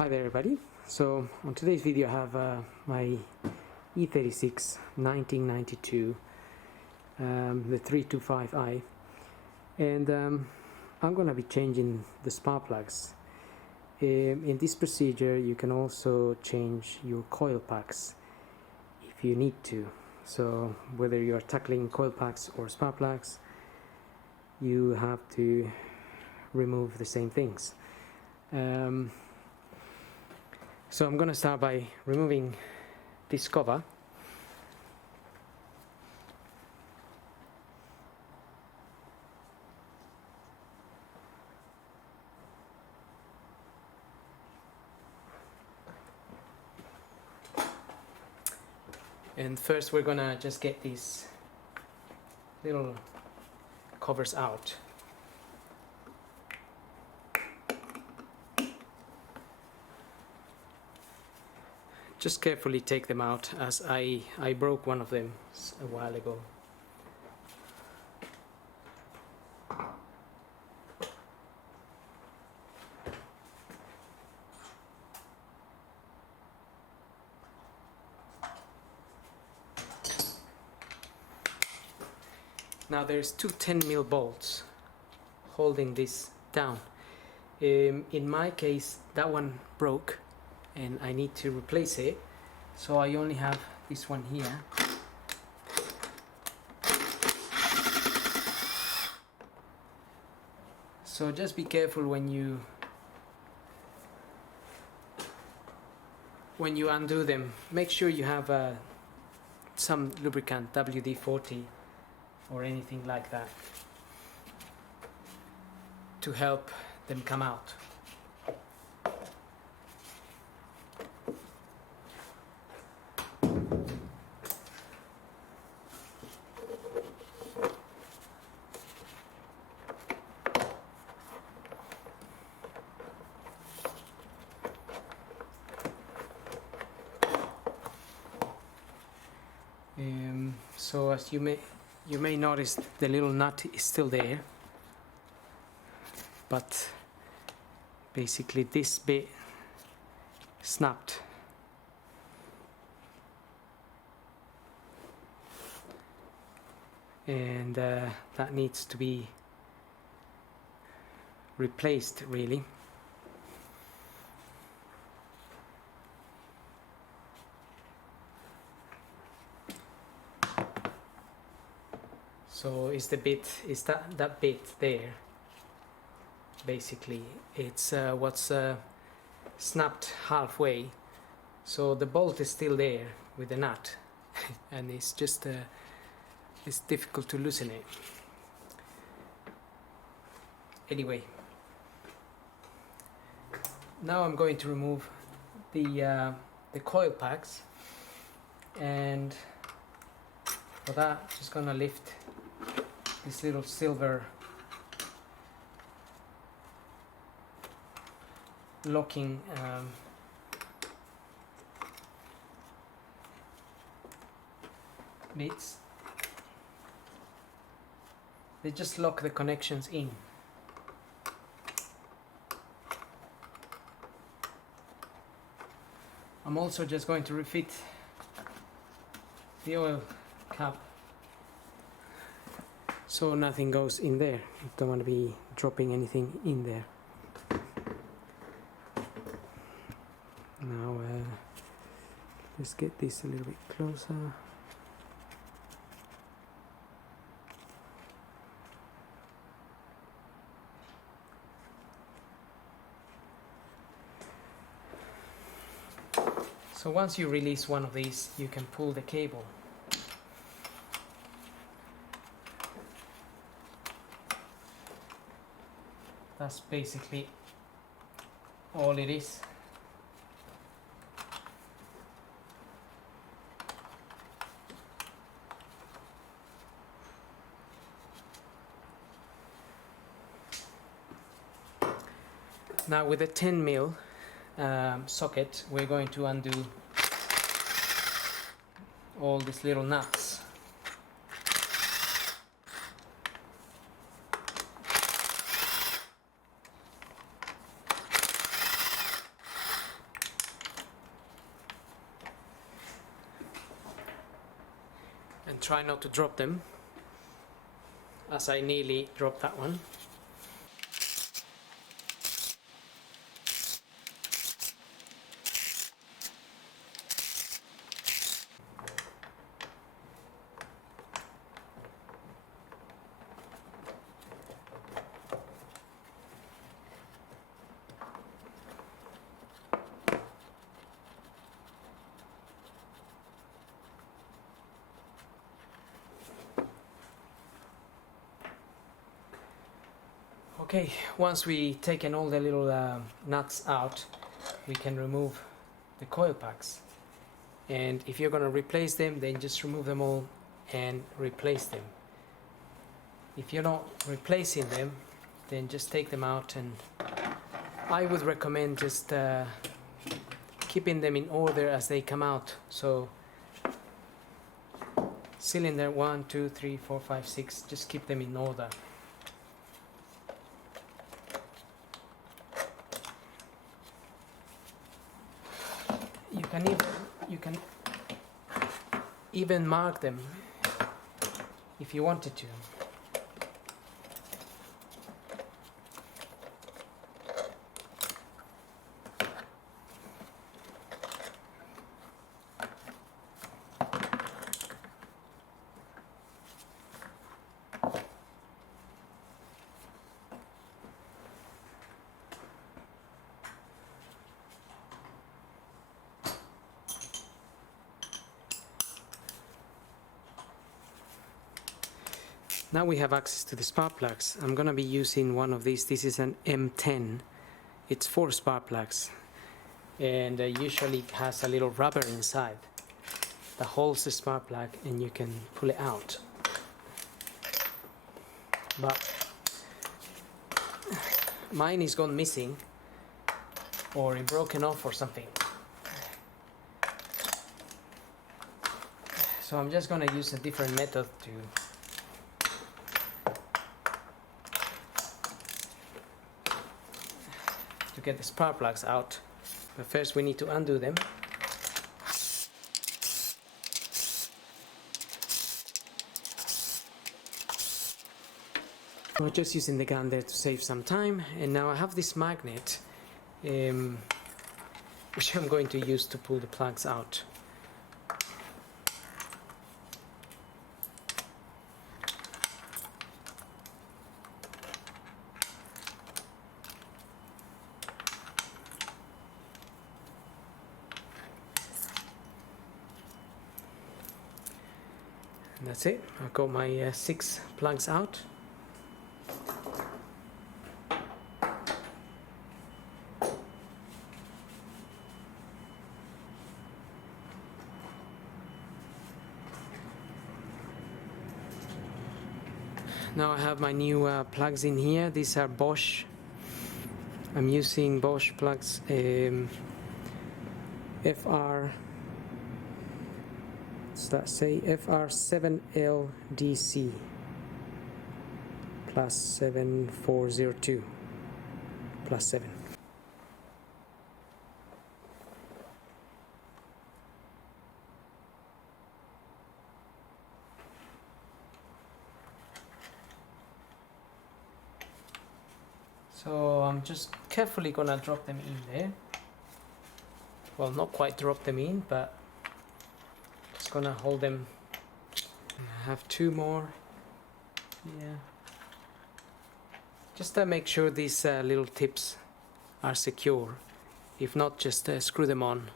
Hi there everybody. So on today's video I have my E36 1992 the 325i, and I'm gonna be changing the spark plugs. In this procedure you can also change your coil packs if you need to. So whether you are tackling coil packs or spark plugs, you have to remove the same things. So I'm gonna start by removing this cover. And first we're gonna just get these little covers out. Just carefully take them out, as I broke one of them a while ago. Now there's two 10mm bolts holding this down. In my case that one broke and I need to replace it, so I only have this one here. So just be careful when you undo them. Make sure you have some lubricant, WD-40 or anything like that, to help them come out. So as you may notice, the little nut is still there, but basically this bit snapped. And that needs to be replaced, really. So is that bit there? Basically, it's what's snapped halfway. So the bolt is still there with the nut, and it's just it's difficult to loosen it. Anyway, now I'm going to remove the coil packs, and for that, I'm just gonna lift this little silver locking bits. They just lock the connections in. I'm also just going to refit the oil cap, so nothing goes in there. Don't want to be dropping anything in there. Now let's get this a little bit closer. So once you release one of these, you can pull the cable. That's basically all it is. Now with a 10mm socket, we're going to undo all these little nuts. try not to drop them, as I nearly dropped that one. Okay, once we taken all the little nuts out, we can remove the coil packs. And if you're going to replace them, then just remove them all and replace them. If you're not replacing them, then just take them out, and I would recommend just keeping them in order as they come out. So cylinder 1, 2, 3, 4, 5, 6, just keep them in order. You can even mark them if you wanted to. Now we have access to the spark plugs. I'm gonna be using one of these. This is an M10. It's 4 spark plugs, and usually it has a little rubber inside that holds the spark plug, and you can pull it out. But mine is gone missing, or it broken off or something. So I'm just gonna use a different method to get the spark plugs out. But first we need to undo them. We're just using the gun there to save some time, and now I have this magnet which I'm going to use to pull the plugs out. And that's it. I've got my 6 plugs out. Now I have my new plugs in here. These are Bosch. I'm using Bosch plugs, FR7LDC plus 7402 plus 7. So I'm just carefully gonna drop them in there. Well, not quite drop them in, but just gonna hold them. I have 2 more. Yeah. Just to make sure these little tips are secure. If not, just screw them on.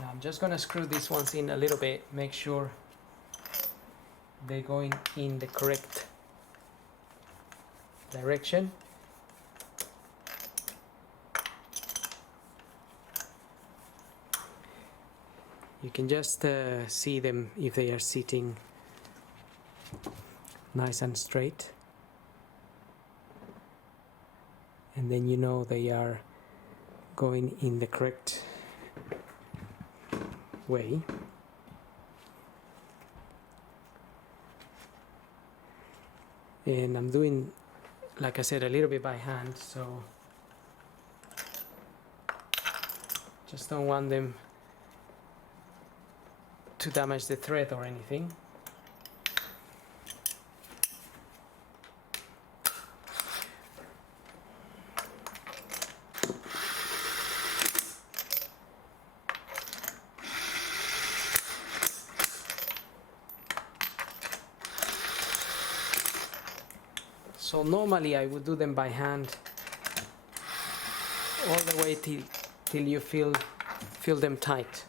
Now I'm just gonna screw these ones in a little bit, make sure they're going in the correct direction. You can just see them if they are sitting nice and straight, and then you know they are going in the correct way. And I'm doing like I said, a little bit by hand, so just don't want them to damage the thread or anything. So normally I would do them by hand all the way till you feel them tight.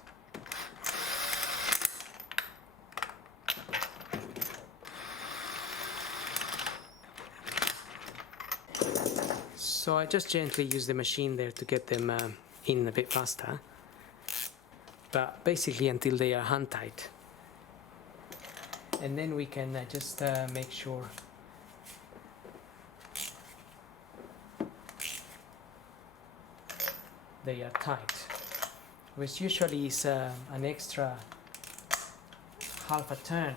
So I just gently use the machine there to get them in a bit faster, but basically until they are hand tight, and then we can just make sure they are tight, which usually is an extra half a turn.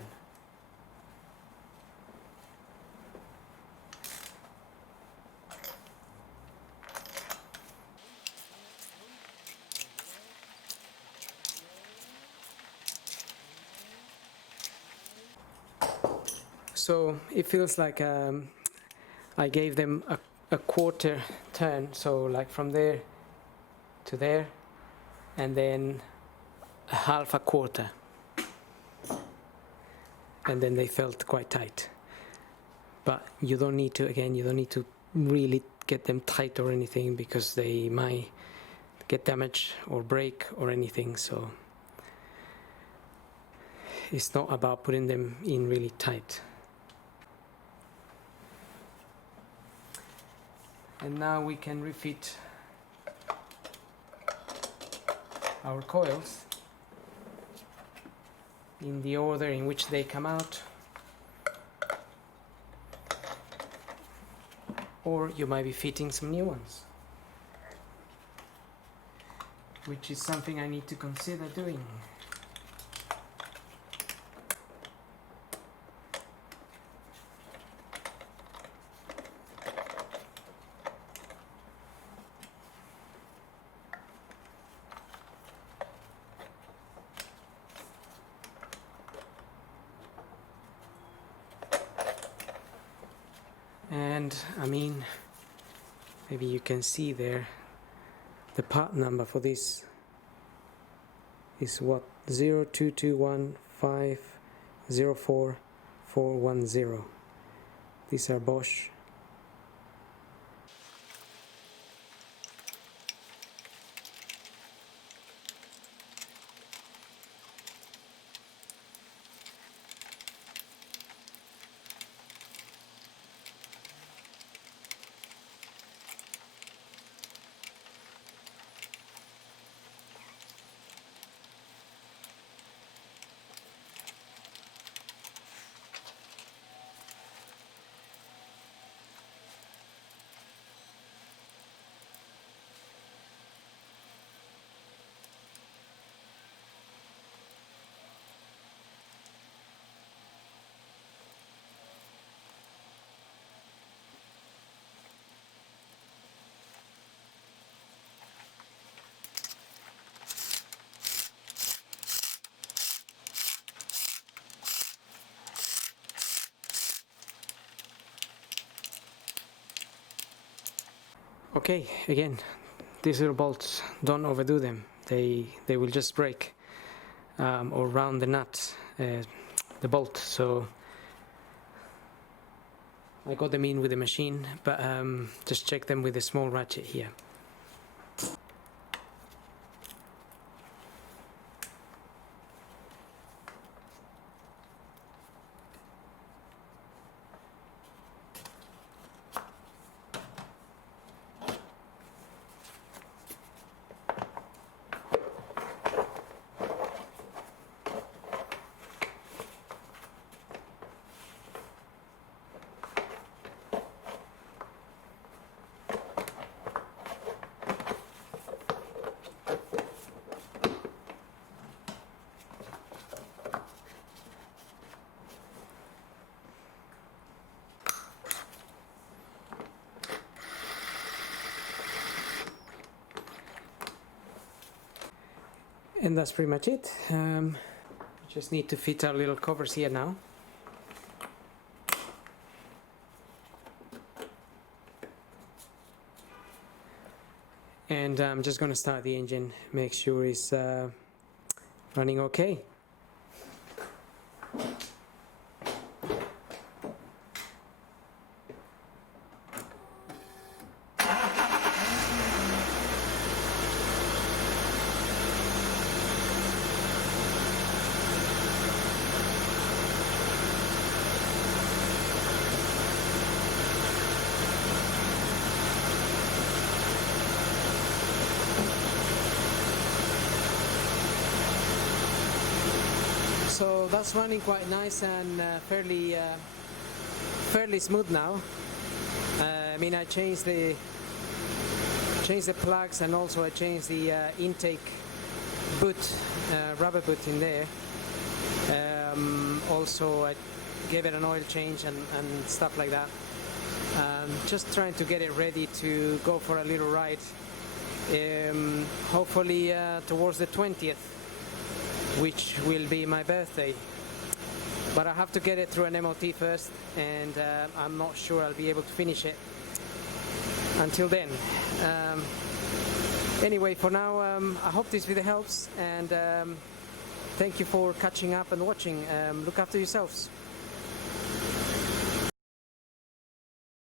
So it feels like I gave them a quarter turn, so like from there to there, and then a half a quarter, and then they felt quite tight. But you don't need to, again, you don't need to really get them tight or anything, because they might get damaged or break or anything. So it's not about putting them in really tight. And now we can refit our coils in the order in which they come out, or you might be fitting some new ones, which is something I need to consider doing. And I mean, maybe you can see there, the part number for this is what, 0221504410. These are Bosch. Okay, again, these little bolts, don't overdo them. They will just break or round the nut, the bolt. So I got them in with the machine, but just check them with a small ratchet here. And that's pretty much it. Just need to fit our little covers here now. And I'm just going to start the engine, make sure it's running okay. So that's running quite nice and fairly smooth now. I mean, I changed the plugs, and also I changed the intake boot, rubber boot in there. Also I gave it an oil change and stuff like that. Just trying to get it ready to go for a little ride, hopefully towards the 20th, which will be my birthday. But I have to get it through an MOT first, and I'm not sure I'll be able to finish it until then. Anyway, for now, I hope this video helps, and thank you for catching up and watching. Look after yourselves.